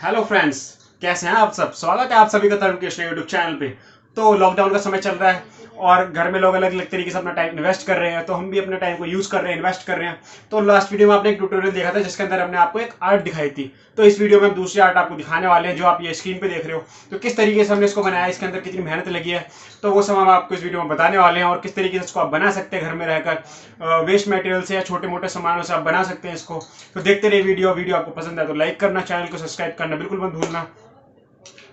Hello friends, कैसे हैं आप सब। स्वागत है आप सभी का तरुण कृष्ण यूट्यूब चैनल पे। तो लॉकडाउन का समय चल रहा है और घर में लोग अलग अलग तरीके से अपना टाइम इन्वेस्ट कर रहे हैं, तो हम भी अपने टाइम को यूज कर रहे हैं, इन्वेस्ट कर रहे हैं। तो लास्ट वीडियो में आपने एक ट्यूटोरियल देखा था जिसके अंदर हमने आपको एक आर्ट दिखाई थी। तो इस वीडियो में हम दूसरी आर्ट आपको दिखाने वाले हैं जो आप ये स्क्रीन पे देख रहे हो। तो किस तरीके से हमने इसको बनाया, इसके अंदर कितनी मेहनत लगी है, तो वो सब हम आपको इस वीडियो में बताने वाले हैं। और किस तरीके से इसको आप बना सकते हैं घर में रहकर, वेस्ट मटेरियल से या छोटे मोटे सामानों से आप बना सकते हैं इसको। तो देखते रहिए वीडियो आपको पसंद है तो लाइक करना, चैनल को सब्सक्राइब करना बिल्कुल मत भूलना।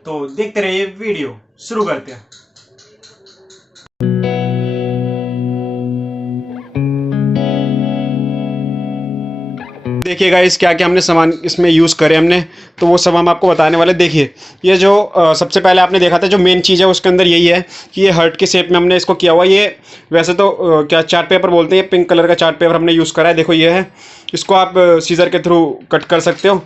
तो देखते रहिए वीडियो, शुरू करते हैं। देखिए गाइस, क्या क्या हमने सामान इसमें यूज़ करे हमने, तो वो सब हम आपको बताने वाले। देखिए ये जो सबसे पहले आपने देखा था जो मेन चीज़ है उसके अंदर यही है कि ये हर्ट के शेप में हमने इसको किया हुआ। ये वैसे तो क्या चार्ट पेपर बोलते हैं, पिंक कलर का चार्ट पेपर हमने यूज़ करा है। देखो ये है, इसको आप सीजर के थ्रू कट कर सकते हो।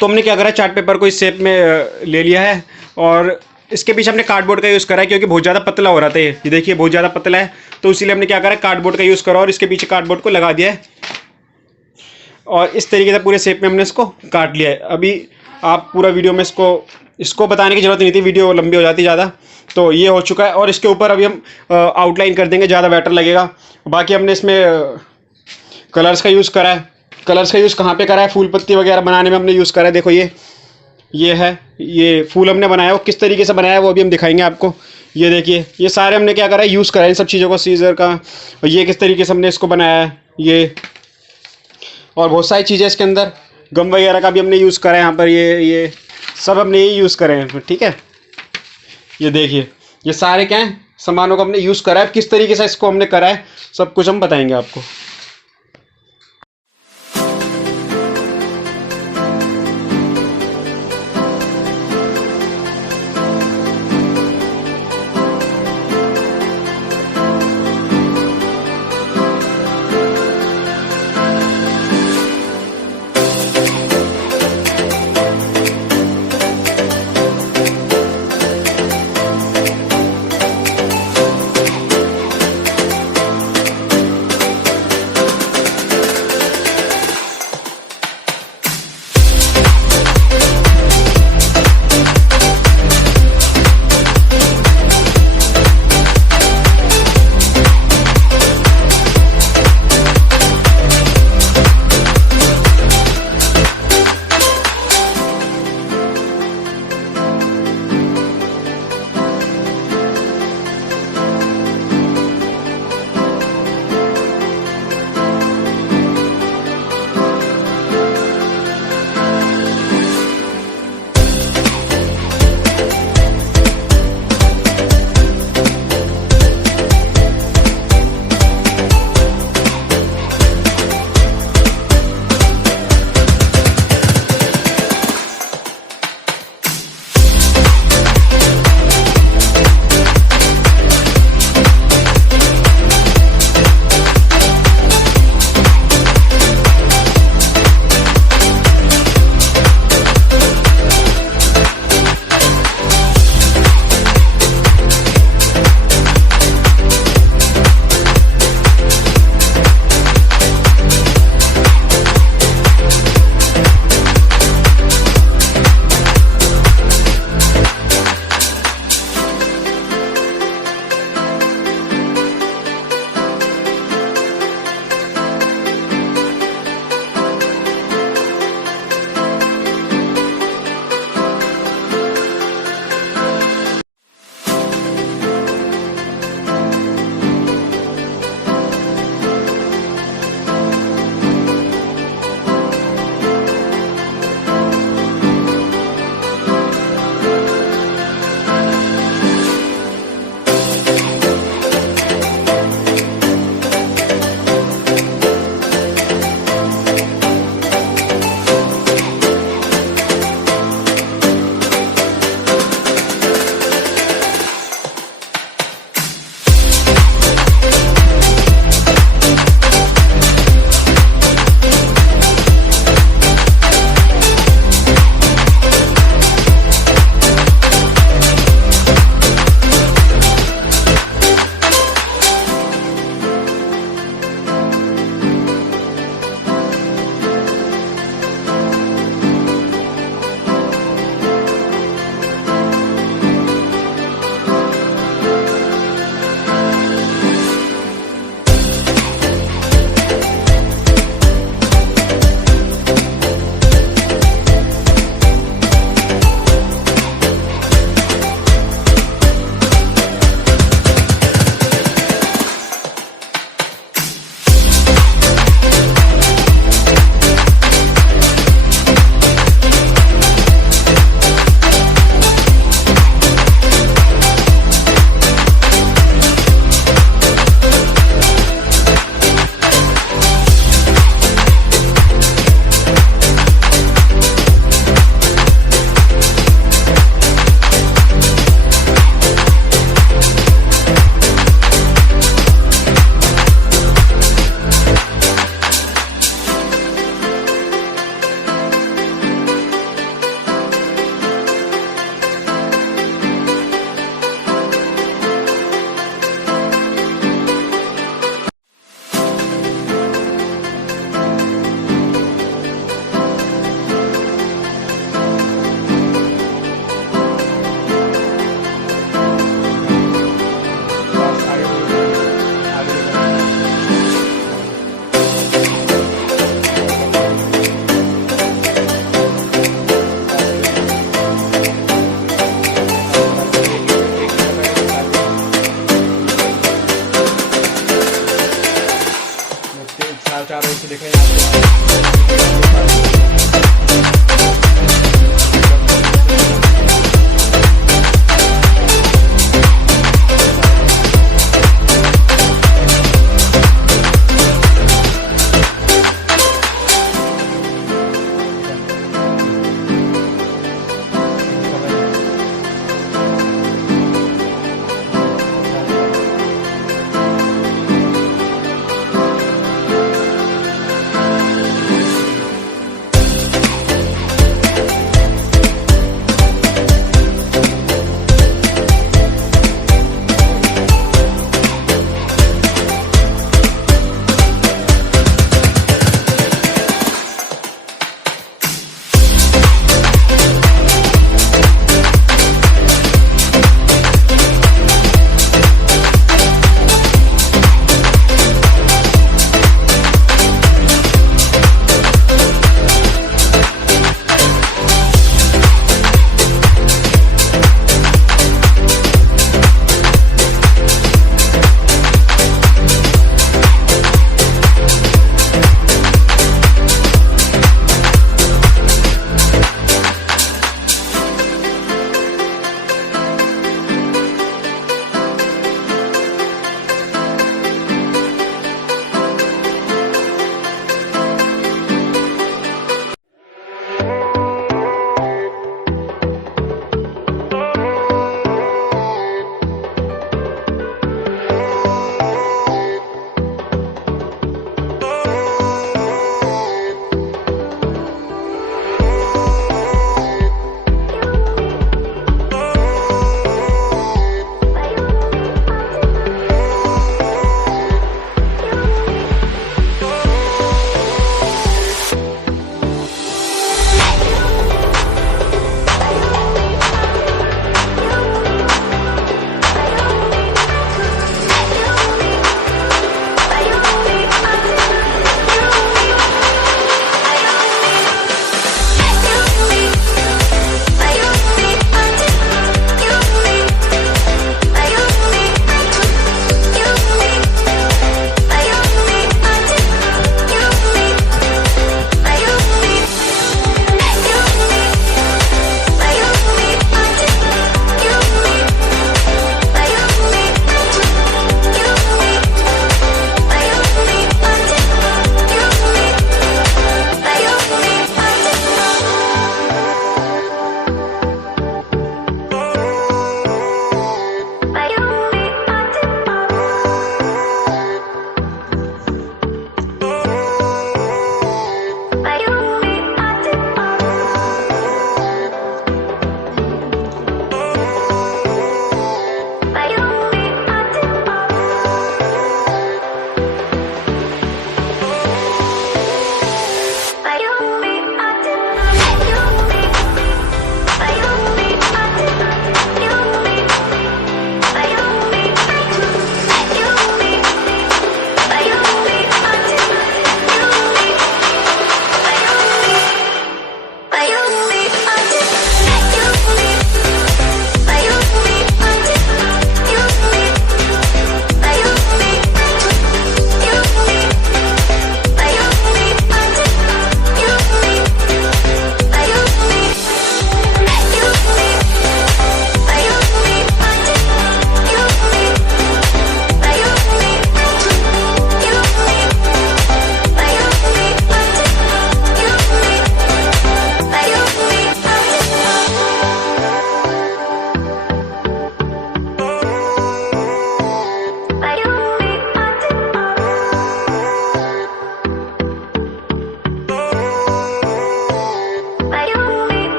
तो हमने क्या करा, चार्ट पेपर को इस शेप में ले लिया है और इसके पीछे हमने कार्डबोर्ड का यूज़ करा है क्योंकि बहुत ज़्यादा पतला हो रहा था। ये देखिए बहुत ज़्यादा पतला है, तो इसीलिए हमने क्या करा, कार्डबोर्ड का यूज़ करा और इसके पीछे कार्डबोर्ड को लगा दिया है और इस तरीके से पूरे शेप में हमने इसको काट लिया है। अभी आप पूरा वीडियो में इसको बताने की ज़रूरत नहीं थी, वीडियो लंबी हो जाती ज़्यादा। तो ये हो चुका है और इसके ऊपर अभी हम आउटलाइन कर देंगे, ज़्यादा बेटर लगेगा। बाकी हमने इसमें कलर्स का यूज़ करा है। कलर्स का यूज़ कहाँ पे करा है, फूल पत्ती वगैरह बनाने में हमने यूज़ करा है। देखो ये है, ये फूल हमने बनाया है। वो किस तरीके से बनाया है वो अभी हम दिखाएंगे आपको। ये देखिए, ये सारे हमने क्या करा है, यूज़ करा है इन सब चीज़ों को, सीजर का। और ये किस तरीके से हमने इसको बनाया है, ये और बहुत सारी चीज़ें इसके अंदर, गम वगैरह का भी हमने यूज़ करा है यहाँ पर। ये सब हमने यही यूज़ करे हैं, ठीक है। ये देखिए, ये सारे क्या हैं, सामानों को हमने यूज़ करा है। किस तरीके से इसको हमने करा है सब कुछ हम बताएंगे आपको।